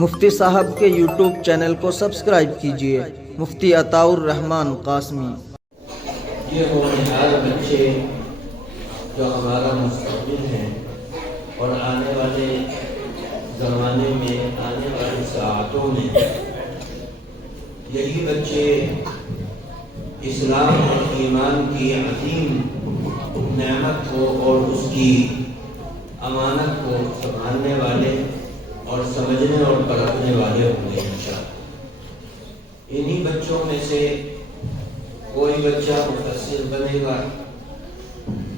مفتی صاحب کے YouTube channel کو سبسکرائب کیجیے، مفتی عطاء الرحمن قاسمی۔ یہ ہونہار بچے جو ہمارا مستقبل ہیں اور آنے والے زمانے میں، آنے والی ساعتوں میں یہی بچے اسلام اور ایمان کی عظیم نعمت کو اور اس کی امانت کو سنبھالنے والے اور سمجھنے اور پرکھنے والے ہوں گے انشاءاللہ۔ انہی بچوں میں سے کوئی بچہ مفسر بنے گا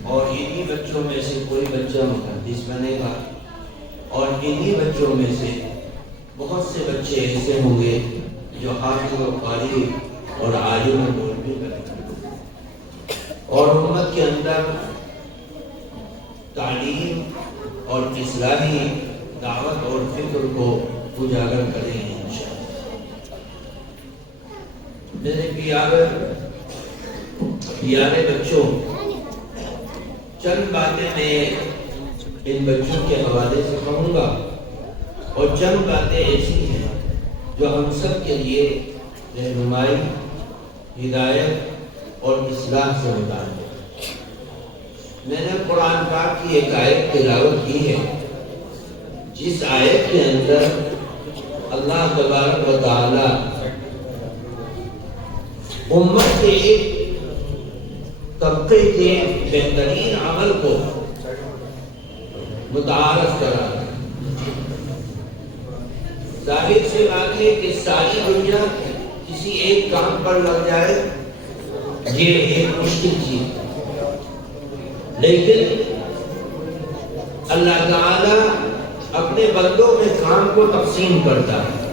اور انہی بچوں میں سے کوئی بچہ محدث بنے گا اور انہی بچوں میں سے بہت سے بچے ایسے ہوں گے جو حافظ و قاری اور عالم و مولوی بنے گا، اور امت کے اندر تعلیم اور اصلاحی دعوت اور فکر کو اجاگر کریں گے انشاءاللہ۔ میرے پیارے بچوں، چند باتیں میں ان بچوں کے حوالے سے کہوں گا اور چند باتیں ایسی ہیں جو ہم سب کے لیے رہنمائی، ہدایت اور اصلاح سے متعلق ہے۔ میں نے قرآن پاک کی ایک آیت تلاوت کی ہے جس آیت کے اندر اللہ تبارک و تعالی امت کے ایک طبقے کے بہترین عمل کو متعارف کرا ہے۔ ظاہر سے بات ہے کہ ساری دنیا کسی ایک کام پر لگ جائے، یہ ایک مشکل چیز ہے، لیکن اللہ تعالی اپنے بندوں میں کام کو تقسیم کرتا ہے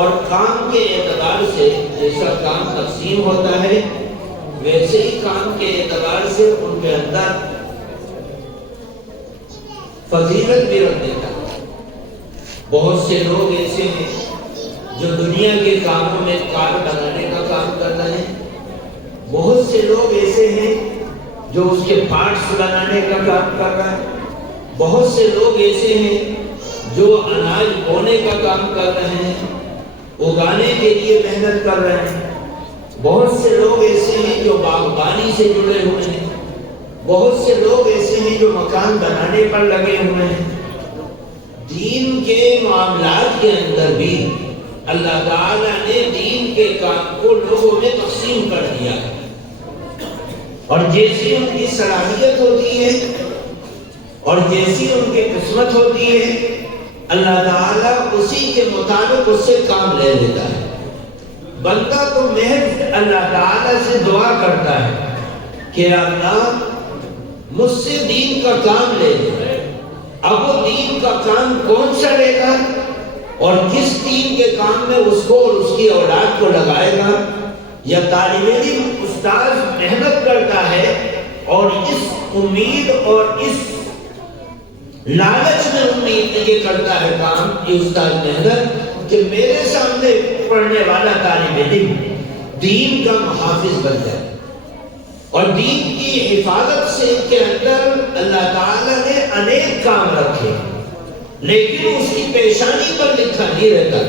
اور کام کے اعتبار سے جیسا کام تقسیم ہوتا ہے ویسے ہی کام کے اعتبار سے ان کے اندر فضیلت بھی رکھ دیتا ہے۔ بہت سے لوگ ایسے ہیں جو دنیا کے کاموں میں کار بنانے کا کام کر رہے ہیں، بہت سے لوگ ایسے ہیں جو اس کے پارٹس بنانے کا کام کر رہے ہیں، بہت سے لوگ ایسے ہیں جو اناج بونے کا کام کر رہے ہیں، اگانے کے لیے محنت کر رہے ہیں، بہت سے لوگ ایسے ہیں جو باغبانی سے جڑے ہوئے ہیں، بہت سے لوگ ایسے ہیں جو مکان بنانے پر لگے ہوئے ہیں۔ دین کے معاملات کے اندر بھی اللہ تعالیٰ نے دین کے کام کو لوگوں میں تقسیم کر دیا ہے، اور جیسی ان کی صلاحیت ہوتی ہے اور جیسی ان کی قسمت ہوتی ہے اللہ تعالیٰ اسی کے مطابق اس سے کام لے لیتا ہے۔ بندہ تو محض اللہ تعالیٰ سے دعا کرتا ہے کہ اللہ مجھ سے دین کا کام لے لے۔ اب وہ دین کا کام کون سا لے گا اور کس دین کے کام میں اس کو اور اس کی اولاد کو لگائے گا، یا طالب علم استاد محنت کرتا ہے اور اس امید اور اس لالچ میں امید یہ کرتا ہے کام کہ استاد محنت کہ میرے سامنے پڑھنے والا طالب علم دین کا محافظ بن جائے، اور دین کی حفاظت سے کے اندر اللہ تعالیٰ نے انیک کام رکھے، لیکن اس کی پیشانی پر لکھا نہیں رہتا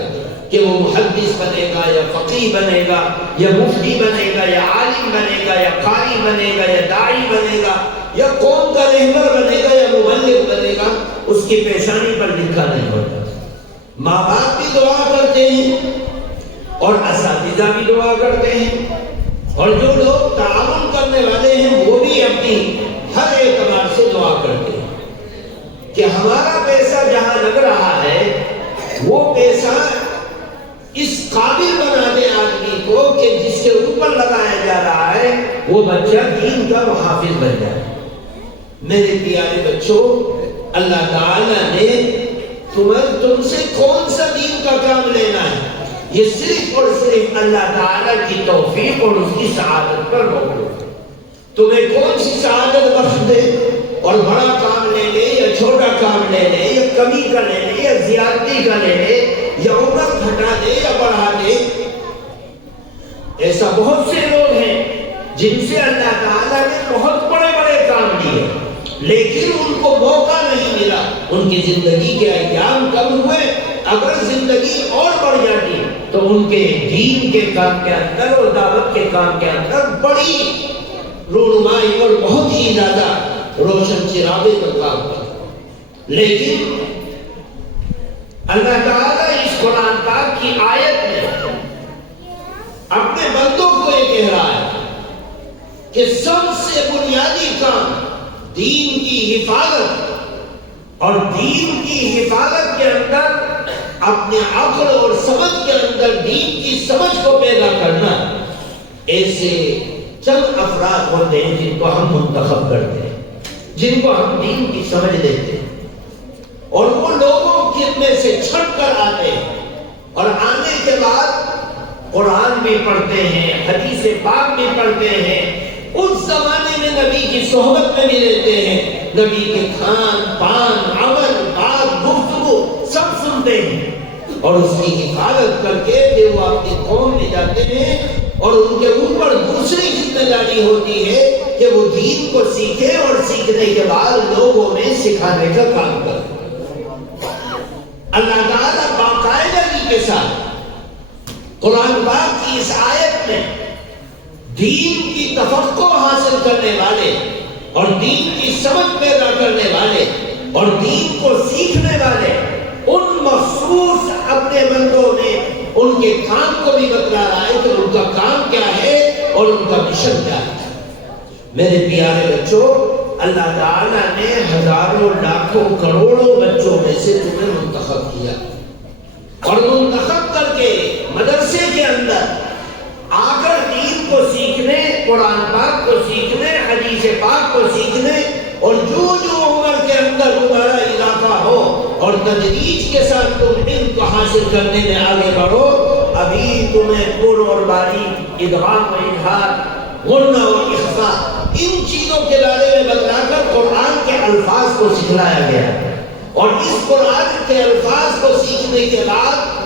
کہ وہ محدث بنے گا یا فقیہ بنے گا یا مفتی بنے گا یا عالم بنے گا یا قاری بنے گا یا داعی بنے گا یا قوم کا رہبر بنے گا یا مبلغ بنے گا، اس کی پیشانی پر لکھا نہیں ہوتا۔ ماں باپ بھی دعا کرتے ہیں اور اساتذہ بھی دعا کرتے ہیں، اور جو لوگ تعاون کرنے والے ہیں وہ بھی اپنی ہر اعتبار سے دعا کرتے ہیں کہ ہمارا پیسہ جہاں لگ رہا ہے وہ پیسہ اس قابل بنا دے آدمی کو کہ جس کے اوپر لگایا جا رہا ہے وہ بچہ دین کا محافظ بن جائے۔ میرے پیارے بچوں، اللہ تعالیٰ نے تم سے کون سا دین کا کام لینا ہے یہ صرف اور صرف اللہ تعالیٰ کی توفیق اور اس کی سعادت پر موقوف ہے۔ تمہیں کون سی سعادت بخش دے اور بڑا کام لے لے یا چھوٹا کام لے لے یا کمی کا لے لے یا زیادتی کا لے لے یا عمر گھٹا دے یا بڑھا دے، ایسا بہت سے لوگ ہیں جن سے اللہ تعالیٰ نے بہت بڑے بڑے کام لیے لیکن ان کو موقع نہیں ملا، ان کی زندگی کے ایام کم ہوئے، اگر زندگی اور بڑھ جاتی تو ان کے دین کے کام کے اندر اور دعوت کے کام کے اندر بڑی رونمائی اور بہت ہی زیادہ روشن چراغے کا کام کرتا. لیکن اللہ تعالیٰ اس قرآن پاک کی آیت میں اپنے بندوں کو یہ کہہ رہا ہے کہ سب سے بنیادی کام دین کی حفاظت، اور دین کی حفاظت کے اندر اپنے عقل اور سمجھ کے اندر دین کی سمجھ کو پیدا کرنا. ایسے چند افراد ہوتے ہیں جن کو ہم منتخب کرتے ہیں، جن کو ہم دین کی سمجھ دیتے ہیں، اور وہ لوگوں میں سے چھٹ کر آتے ہیں اور آنے کے بعد قرآن بھی پڑھتے ہیں، حدیث پاک بھی پڑھتے ہیں، اس زمانے میں نبی کی صحبت میں بھی رہتے ہیں، نبی کے کھان پان عمل بات گفتگو سب سنتے ہیں، اور اس کی حفاظت کر کے پھر وہ اپنی قوم میں جاتے ہیں اور ان کے اوپر دوسری ذمہ داری ہوتی ہے کہ وہ دین کو سیکھے اور سیکھنے کے بعد لوگوں میں سکھانے کا کام کرے. اللہ تعالیٰ باقاعدگی کے ساتھ قرآن پاک کی اس آیت میں دین کی تفقہ حاصل کرنے والے اور دین کی سمجھ پیدا کرنے والے اور دین کو سیکھنے والے ان مخصوص اپنے بندوں میں ان کے کام کو بھی بتلا رہا ہے کہ ان کا کام کیا ہے اور ان کا مشن کیا ہے. میرے پیارے بچوں، اللہ تعالیٰ نے ہزاروں لاکھوں کروڑوں بچوں میں سے تمہیں منتخب کیا، اور منتخب کر کے مدرسے کے اندر آ کر دین کو سیکھنے، قرآن پاک کو سیکھنے، حدیث پاک کو سیکھنے، اور جو عمر کے اندر تمہارا اضافہ ہو اور تدریج کے ساتھ تم علم کو حاصل کرنے میں آگے بڑھو. ابھی تمہیں پر اور باریک ادغام و اظہار، غنہ و اخفا، ان چیزوں کے بارے میں بتلا کر قرآن کے الفاظ کو سکھلایا گیا، اور اس قرآن کے الفاظ کو سیکھنے کے بعد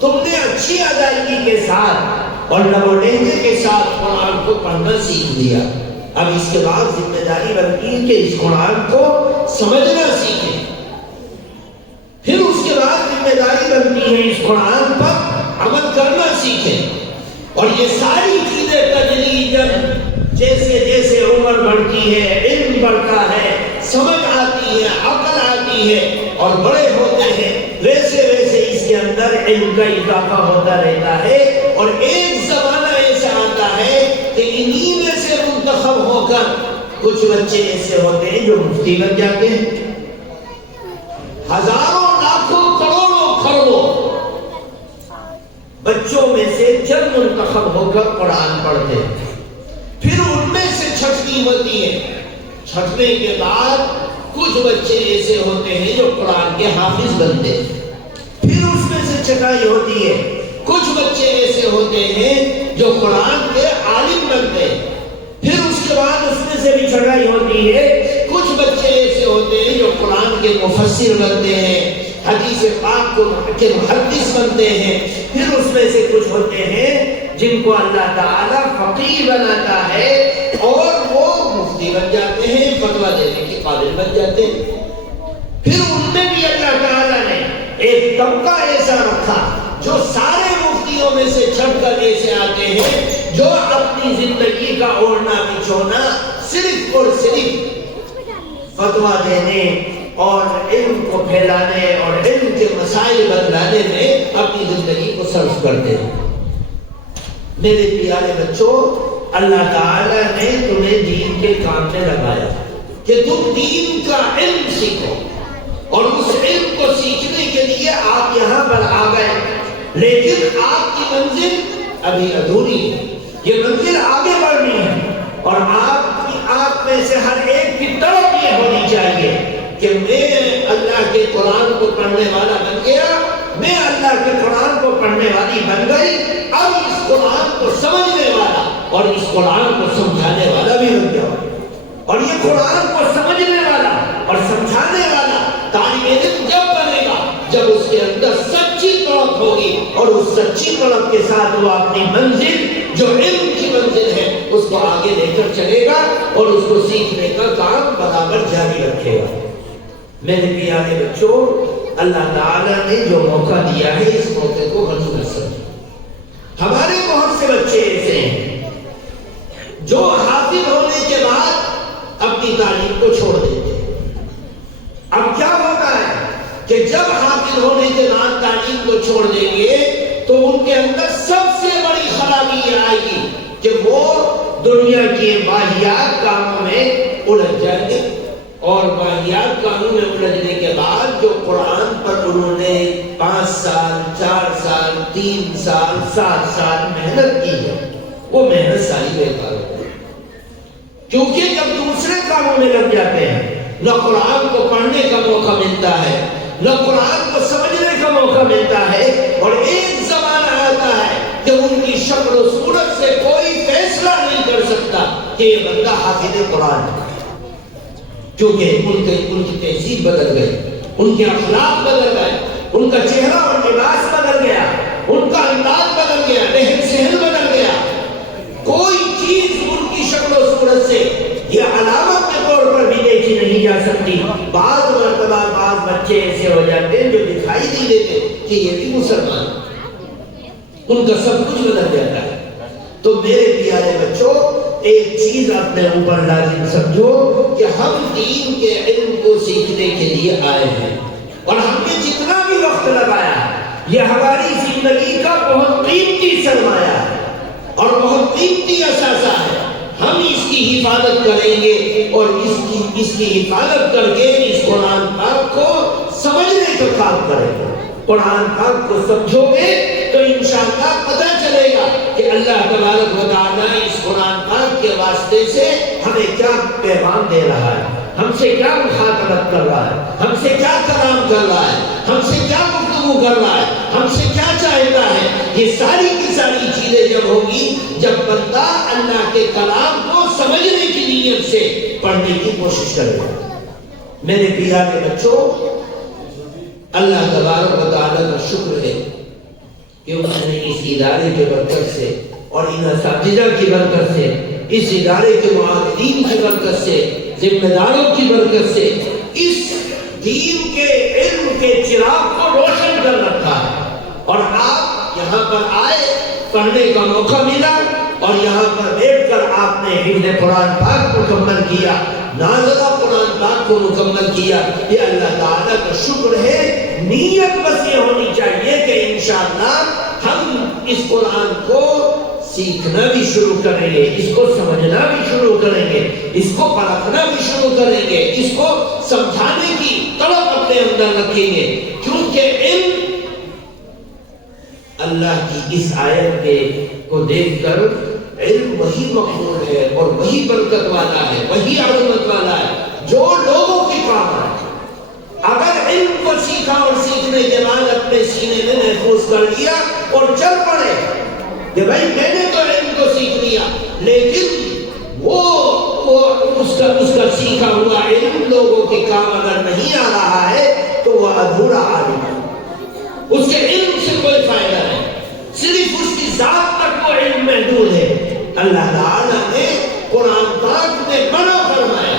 تم نے اچھی ادائیگی کے ساتھ اور لب و لہجے کے ساتھ قرآن کو پڑھنا سیکھ لیا. اب اس کے بعد ذمہ داری بنتی ہے کہ اس قرآن کو سمجھنا سیکھیں. پھر اس کے بعد ذمہ داری بنتی ہے اس قرآن پر عمل کرنا سیکھیں. اور یہ ساری چیزیں تدریجاً جیسے جیسے عمر بڑھتی ہے، علم بڑھتا ہے، سمجھ آتی ہے، عقل آتی ہے اور بڑے ہوتے ہیں، ویسے ویسے اس کے اندر علم کا اضافہ ہوتا رہتا ہے. اور ایک زمانہ ایسا آتا ہے کہ انہی میں سے منتخب ہو کر کچھ بچے ایسے ہوتے ہیں جو مفتی بن جاتے ہیں. ہزاروں لاکھوں کروڑوں کھربوں بچوں میں سے چند منتخب ہو کر قرآن پڑھتے ہیں. پھر ان میں سے چھٹنی ہوتی ہے. چھٹنے کے بعد کچھ بچے ایسے ہوتے ہیں جو قرآن کے حافظ بنتے ہیں. پھر اس میں سے چھٹائی ہوتی ہے. کچھ بچے ایسے ہوتے ہیں جو قرآن کے عالم بنتے ہیں. پھر اس کے بعد اس میں سے بھی چھٹائی ہوتی ہے. کچھ بچے ایسے ہوتے ہیں جو قرآن کے مفسر بنتے ہیں، حدیث پاک کے محدث بنتے ہیں. پھر اس میں سے کچھ ہوتے ہیں جن کو اللہ تعالیٰ فقیہ بناتا ہے اور وہ مفتی بن جاتے ہیں، فتویٰ دینے کے قابل بن جاتے ہیں. پھر ان میں بھی اللہ تعالیٰ نے ایک طبقہ ایسا رکھا جو سارے مفتیوں میں سے چھٹ کر ایسے آتے ہیں جو اپنی زندگی کا اوڑھنا بچھونا صرف اور صرف فتویٰ دینے اور علم کو پھیلانے اور علم کے مسائل بتلانے میں اپنی زندگی کو صرف کرتے ہیں. میرے پیارے بچوں، اللہ تعالیٰ نے تمہیں دین کے کام میں لگایا کہ تم دین کا علم سیکھو، اور اس علم کو سیکھنے کے لیے آپ یہاں پر آ گئے. لیکن آپ کی منزل ابھی ادھوری ہے. یہ منزل آگے بڑھنی ہے، اور آپ میں سے ہر ایک کی طرف یہ ہونی چاہیے کہ میں اللہ کے قرآن کو پڑھنے والا بن گیا، میں اللہ کے قرآن کو پڑھنے والی بن گئی. اب اس قرآن کو سمجھنے والا اور اس قرآن کو سمجھانے والا بھی بن گیا. اور یہ قرآن کو سمجھنے والا اور سمجھانے والا طالب علم جب بنے گا جب اس کے اندر سچی طلب ہوگی، اور اس سچی طلب کے ساتھ وہ اپنی منزل جو علم کی منزل ہے اس کو آگے لے کر چلے گا اور اس کو سیکھنے کا کام برابر جاری رکھے گا. میرے پیارے بچوں، اللہ تعالیٰ نے جو موقع دیا ہے اس موقع کو غنیمت سمجھیں۔ ہمارے بہت سے بچے ایسے ہیں جو حافظ ہونے کے بعد اپنی تعلیم کو چھوڑ دیتے ہیں۔ اب کیا ہوتا ہے کہ جب حافظ ہونے کے بعد تعلیم کو چھوڑ دیں گے تو ان کے اندر سب سے بڑی خرابی یہ آئے گی کہ وہ دنیا کے باہیات کاموں میں الجھ جائیں گے، اور باہیات کاموں میں الجھنے کے بعد جو قرآن پر انہوں نے 5 سال 4 سال 3 سال 7 سال محنت کی ہے وہ محنت ساری بیکار ہو گئی، کیونکہ جب دوسرے کاموں میں لگ جاتے ہیں نہ قرآن کو پڑھنے کا موقع ملتا ہے نہ قرآن کو سمجھنے کا موقع ملتا ہے، اور ایک زمانہ آتا ہے کہ ان کی شکل و صورت سے کوئی فیصلہ نہیں کر سکتا کہ یہ بندہ حافظ قرآن ہے، کیونکہ ان کی تہذیب بدل گئی، ان کے اخلاق بدل گئے، ان کا چہرہ اور لباس بدل گیا، ان کا انداز بدل گیا، لہن سہن بدل گیا، کوئی چیز ان کی شکل و صورت سے یہ علامت کے طور پر بھی دیکھی نہیں جا سکتی۔ بعض مرتبہ بعض بچے ایسے ہو جاتے ہیں جو دکھائی نہیں دیتے کہ یہ بھی مسلمان، ان کا سب کچھ بدل جاتا ہے۔ تو میرے پیارے بچوں، ایک چیز اپنے اوپر لازم سمجھو کہ ہم دین کے علم کو سیکھنے کے لیے آئے ہیں، اور ہم نے جتنا بھی وقت لگایا یہ ہماری زندگی کا بہت قیمتی سرمایہ ہے اور بہت قیمتی اثاثہ ہے۔ ہم اس کی حفاظت کریں گے اور اس کی حفاظت کر کے اس قرآن پاک کو سمجھنے کا کام کریں گے۔ قرآن پاک کو سمجھو گے تو انشاءاللہ پتہ چلے گا کہ اللہ تبارک و تعالیٰ اس قرآن پاک کے واسطے سے ہمیں کیا پیغام دے رہا ہے، ہم سے کیا مخاطبت کر رہا ہے، ہم سے کیا کلام کر رہا ہے، ہم سے کیا گفتگو کر رہا ہے، ہم سے کیا چاہتا ہے۔ یہ ساری کی ساری چیزیں جب ہوگی جب بندہ اللہ کے کلام کو سمجھنے کی نیت سے پڑھنے کی کوشش کرے گا۔ میرے پیارے بچوں، اللہ تبارک و تعالیٰ کا شکر ہے کہ انہوں نے اس ادارے کے برکت سے اور ان اساتذہ کی برکت سے، اس ادارے کے معاونین کی برکت سے، ذمہ داروں کی برکت سے اس دین کے علم کے چراغ کو روشن کر رکھا ہے، اور آپ یہاں پر آئے، پڑھنے کا موقع ملا، اور یہاں پر بیٹھ کر آپ نے حفظ قرآن پاک مکمل کیا، نازلہ قرآن پاک کو مکمل کیا۔ یہ اللہ تعالیٰ کا شکر ہے۔ نیت بس یہ ہونی چاہیے کہ انشاءاللہ ہم اس قرآن کو سیکھنا بھی شروع کریں گے، اس کو سمجھنا بھی شروع کریں گے، اس کو پرکھنا بھی شروع کریں گے، اس کو سمجھانے کی طلب اپنے اندر رکھیں گے، کیونکہ علم اللہ کی اس آیت کو دیکھ کر علم وہی مقبول ہے اور وہی برکت والا ہے، وہی عظمت والا ہے جو لوگوں کی کام ہے۔ اگر علم کو سیکھا اور سیکھنے کے بعد اپنے سینے میں محفوظ کر لیا اور چل پڑے کہ بھائی میں نے تو علم کو سیکھ لیا، لیکن وہ اس کا سیکھا ہوا علم لوگوں کے کام اگر نہیں آ رہا ہے تو وہ ادھورا عالم ہے، اس کے علم سے کوئی فائدہ نہیں، صرف اس کی ذات تک وہ علم محدود ہے۔ اللہ تعالیٰ نے قرآن پاک میں منع فرمایا،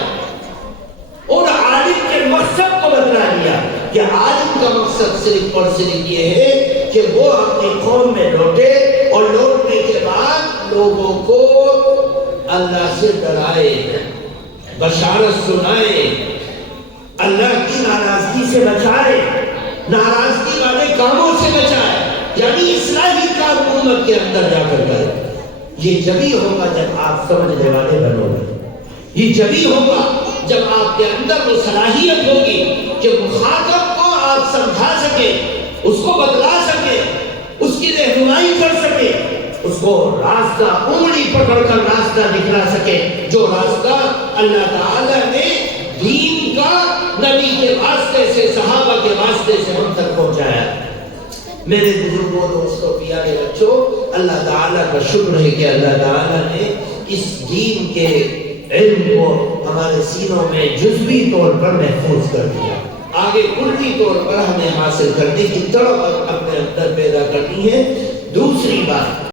اور عالم کے مقصد کو بتلا دیا کہ عالم کا مقصد صرف اور صرف یہ ہے کہ وہ اپنی قوم میں لوٹے اور لوٹنے کے بعد لوگوں کو اللہ سے ڈرائے، بشارت سنائے، اللہ کی ناراضگی سے بچائے، ناراضگی والے کاموں سے بچائے، یعنی اصلاحی کام امت کے اندر جا کر کرے۔ یہ جبھی ہوگا جب آپ سمجھنے والے بنو گے، یہ جبھی ہوگا جب آپ کے اندر وہ صلاحیت ہوگی کہ مخاطب کو آپ سمجھا سکیں، اس کو بتلا سکیں، اس کی رہنمائی کر سکیں، اس کو راستہ انگلی پکڑ کر راستہ دکھلا سکیں، جو راستہ اللہ تعالیٰ نے دین کا نبی کے واسطے سے، صحابہ کے واسطے سے ہم تک پہنچایا۔ میرے بزرگوں، دوستوں، پیارے بچوں، اللہ تعالیٰ کا شکر ہے کہ اللہ تعالیٰ نے اس دین کے علم کو ہمارے سینوں میں جزوی طور پر محفوظ کر دیا، آگے کلی طور پر ہمیں حاصل کرنے کی طرف اپنے اندر پیدا کرنی ہے۔ دوسری بات